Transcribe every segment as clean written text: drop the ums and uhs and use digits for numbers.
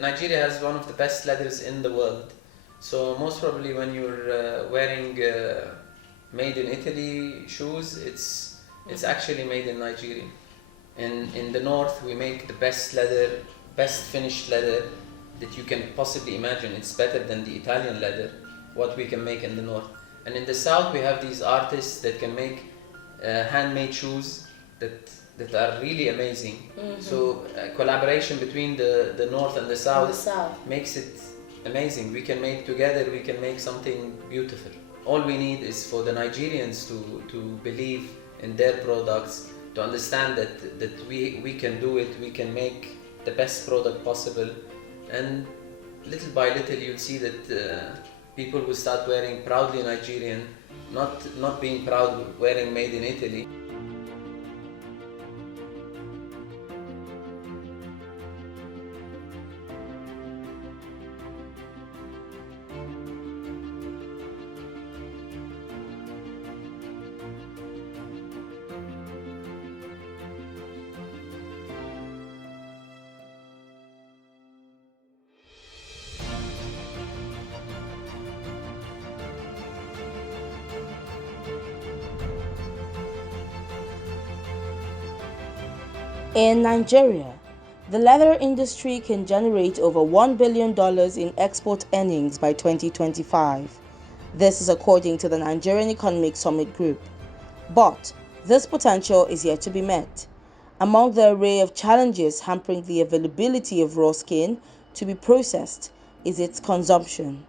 Nigeria has one of the best leathers in the world. So most probably when you're wearing made in Italy shoes, it's actually made in Nigeria. In the north we make the best leather, best finished leather that you can possibly imagine. It's better than the Italian leather, what we can make in the north. And in the south we have these artists that can make handmade shoes that are really amazing. So collaboration between the north and the south makes it amazing. We can make together, we can make something beautiful. All we need is for the Nigerians to believe in their products, to understand that we can do it, we can make the best product possible, and little by little you'll see that people will start wearing proudly Nigerian, not being proud wearing made in Italy. In Nigeria, the leather industry can generate over $1 billion in export earnings by 2025. This is according to the Nigerian Economic Summit Group. But this potential is yet to be met. Among the array of challenges hampering the availability of raw skin to be processed is its consumption.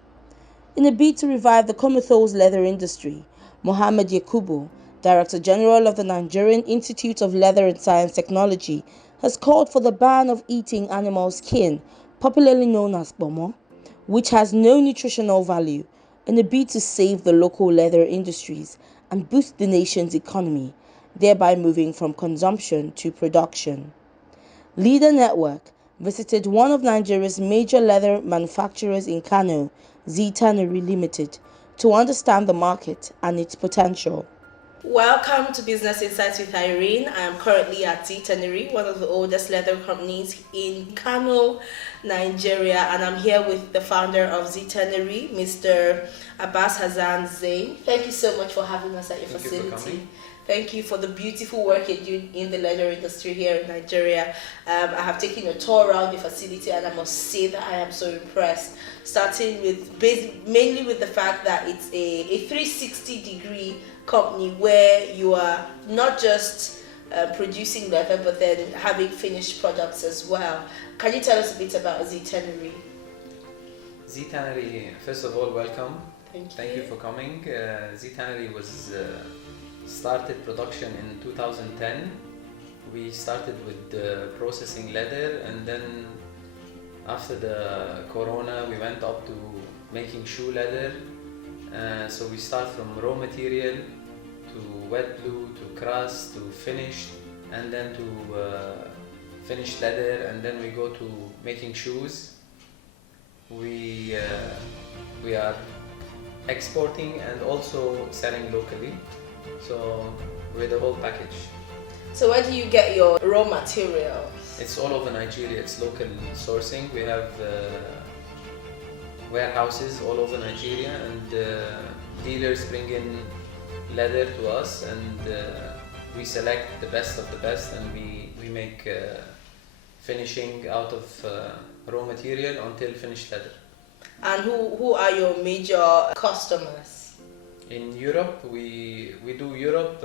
In a bid to revive the Comatose leather industry, Mohammed Yakubu, Director General of the Nigerian Institute of Leather and Science Technology, has called for the ban of eating animal skin, popularly known as bomo, which has no nutritional value, in a bid to save the local leather industries and boost the nation's economy, thereby moving from consumption to production. Leader Network visited one of Nigeria's major leather manufacturers in Kano, Tannery Limited, to understand the market and its potential. Welcome to Business Insights with Irene. I am currently at tannery, one of the oldest leather companies in Kano, Nigeria, and I'm here with the founder of tannery, Mr. Abass Hassan Zein. Thank you so much for having us at your facility. Thank you for the beautiful work you're doing in the leather industry here in Nigeria. I have taken a tour around the facility and I must say that I am so impressed. Starting with mainly with the fact that it's a 360-degree company where you are not just producing leather but then having finished products as well. Can you tell us a bit about tannery? Tannery, first of all, welcome. Thank you for coming. Tannery was started production in 2010. We started with processing leather, and then after the corona we went up to making shoe leather. So we start from raw material to wet blue to crust to finished, and then to finished leather, and then we go to making shoes. We are exporting and also selling locally, so with the whole package. So where do you get your raw materials? It's all over Nigeria. It's local sourcing. We have warehouses all over Nigeria, and dealers bring in leather to us, and we select the best of the best, and we make finishing out of raw material until finished leather. And who are your major customers? In Europe, we do Europe,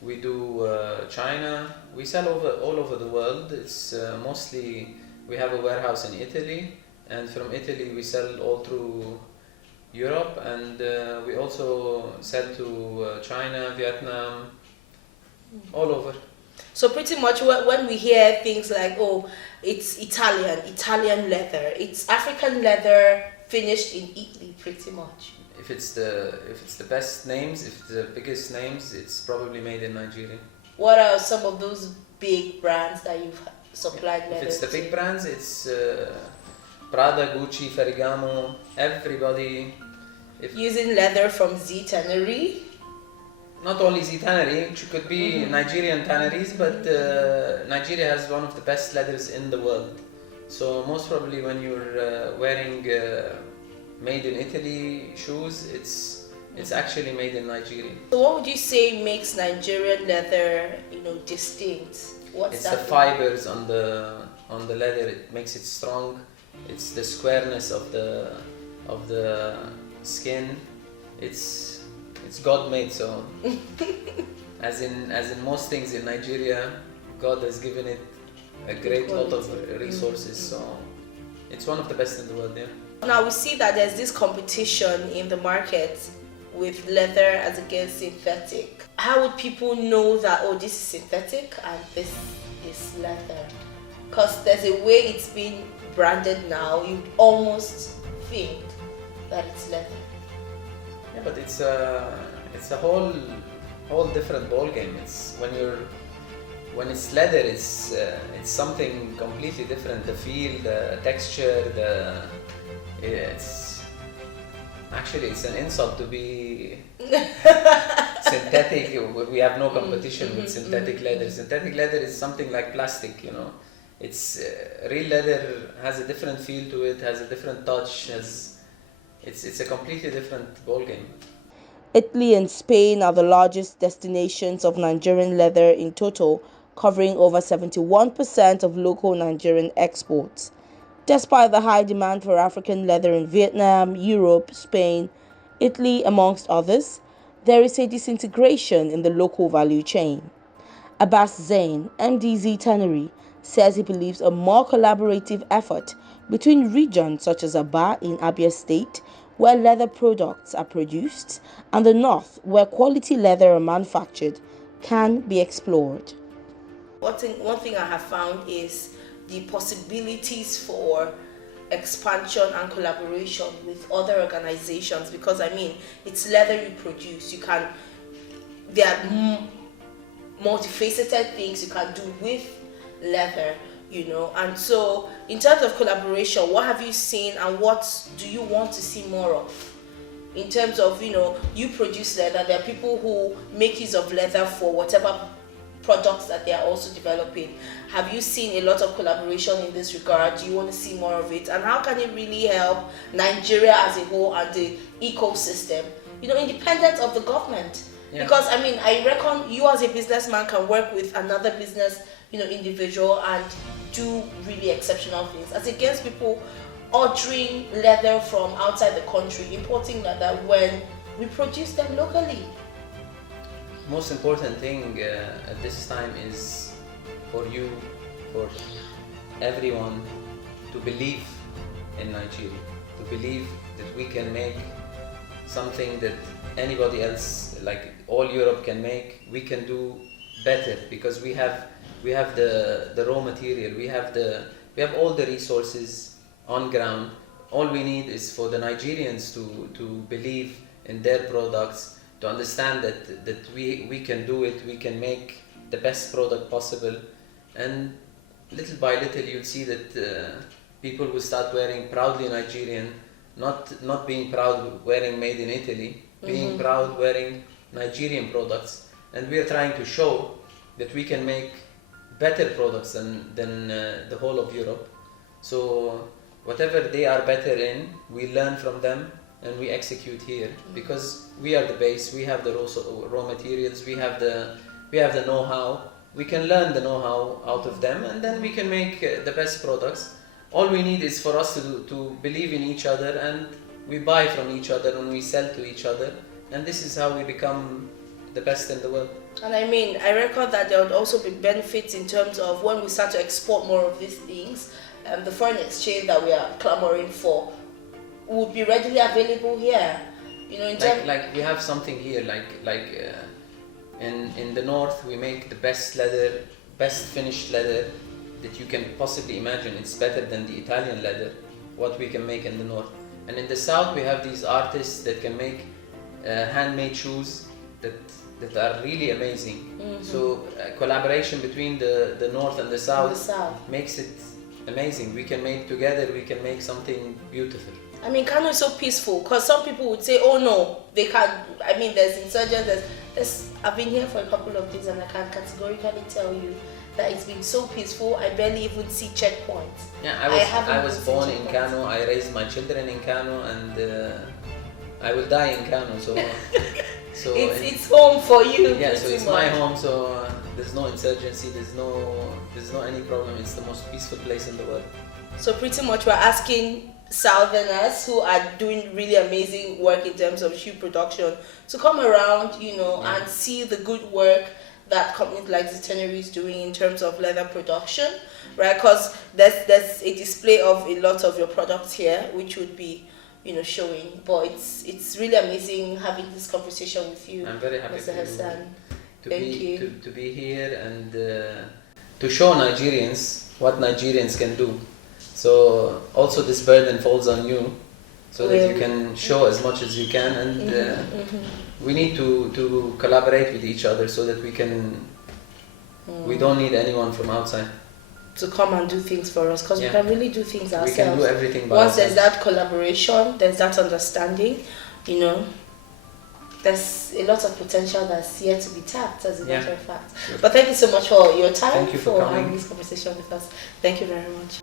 we do China. We sell all over the world. It's mostly, we have a warehouse in Italy, and from Italy we sell all through Europe, and we also sell to China, Vietnam, all over. So pretty much when we hear things like, oh, it's Italian leather, it's African leather finished in Italy, pretty much. If it's the best names, if the biggest names, it's probably made in Nigeria. What are some of those big brands that you've supplied leather to? If it's the big brands, it's Prada, Gucci, Ferragamo, everybody. Using leather from tannery? Not only tannery, it could be Nigerian tanneries, but Nigeria has one of the best leathers in the world. So most probably when you're wearing made in Italy shoes, it's actually made in Nigeria. So what would you say makes Nigerian leather, distinct? What's It's that? the fibers on the leather. It makes it strong. It's the squareness of the skin. It's God made. So as in most things in Nigeria, God has given it a great lot of resources. So it's one of the best in the world. Yeah. Now we see that there's this competition in the market with leather as against synthetic. How would people know that, oh, this is synthetic and this is leather? Because there's a way it's been branded now, you'd almost think that it's leather. Yeah, but it's a whole different ball game. It's when it's leather, it's something completely different. The feel, the texture, it's an insult to be synthetic. We have no competition with synthetic leather. Synthetic leather is something like plastic, It's real leather has a different feel to it, has a different touch. It's a completely different ball game. Italy and Spain are the largest destinations of Nigerian leather in total, covering over 71% of local Nigerian exports. Despite the high demand for African leather in Vietnam, Europe, Spain, Italy, amongst others, there is a disintegration in the local value chain. Abass Zein, MDZ Tannery, says he believes a more collaborative effort between regions such as Aba in Abia State, where leather products are produced, and the north, where quality leather are manufactured, can be explored. One thing I have found is the possibilities for expansion and collaboration with other organizations, because it's leather you produce. There are multifaceted things you can do with leather, and so in terms of collaboration, what have you seen and what do you want to see more of? In terms of, you produce leather, there are people who make use of leather for whatever products that they are also developing. Have you seen a lot of collaboration in this regard? Do you want to see more of it? And how can it really help Nigeria as a whole and the ecosystem, independent of the government? Yeah. Because I reckon you as a businessman can work with another business, individual and do really exceptional things, as against people ordering leather from outside the country, importing leather when we produce them locally. Most important thing at this time is for everyone to believe in Nigeria, to believe that we can make something that anybody else, like all Europe, can make. We can do better because we have the raw material, we have all the resources on ground. All we need is for the Nigerians to believe in their products, to understand that we can do it, we can make the best product possible, and little by little you'll see that people will start wearing proudly Nigerian, not being proud wearing made in Italy, being proud wearing Nigerian products. And we are trying to show that we can make better products than the whole of Europe. So whatever they are better in, we learn from them and we execute here, because we are the base, we have the raw materials, we have the know-how. We can learn the know-how out of them, and then we can make the best products. All we need is for us to believe in each other, and we buy from each other and we sell to each other, and this is how we become the best in the world. And I reckon that there would also be benefits in terms of when we start to export more of these things, the foreign exchange that we are clamoring for would be readily available here. Like we have something here, in the north we make the best leather, best finished leather that you can possibly imagine. It's better than the Italian leather, what we can make in the north. And in the south we have these artists that can make handmade shoes that are really amazing. So collaboration between the north and the south makes it amazing. We can make together, we can make something beautiful. Kano is so peaceful, because some people would say, oh no, they can't. There's insurgents. I've been here for a couple of days and I can categorically tell you that it's been so peaceful. I barely even see checkpoints. Yeah, haven't I was been born to in Japan. Kano. I raised my children in Kano, and I will die in Kano. So, It's home for you. yeah. So pretty it's my much. home. So there's no insurgency. There's no any problem. It's the most peaceful place in the world. So pretty much we're asking Southerners who are doing really amazing work in terms of shoe production to come around, and see the good work that companies like the tannery is doing in terms of leather production, right? Because there's a display of a lot of your products here, which would be, showing. But it's really amazing having this conversation with you. I'm very happy Mr. Hassan. to be here and to show Nigerians what Nigerians can do. So also this burden falls on you, so that you can show as much as you can, and we need to collaborate with each other so that we don't need anyone from outside. To come and do things for us, because we can really do things ourselves. We can do everything by Once ourselves. there's that collaboration, there's that understanding, there's a lot of potential that's yet to be tapped, as a matter of fact. Sure. But thank you so much for your time, Thank you for coming. having this conversation with us. Thank you very much.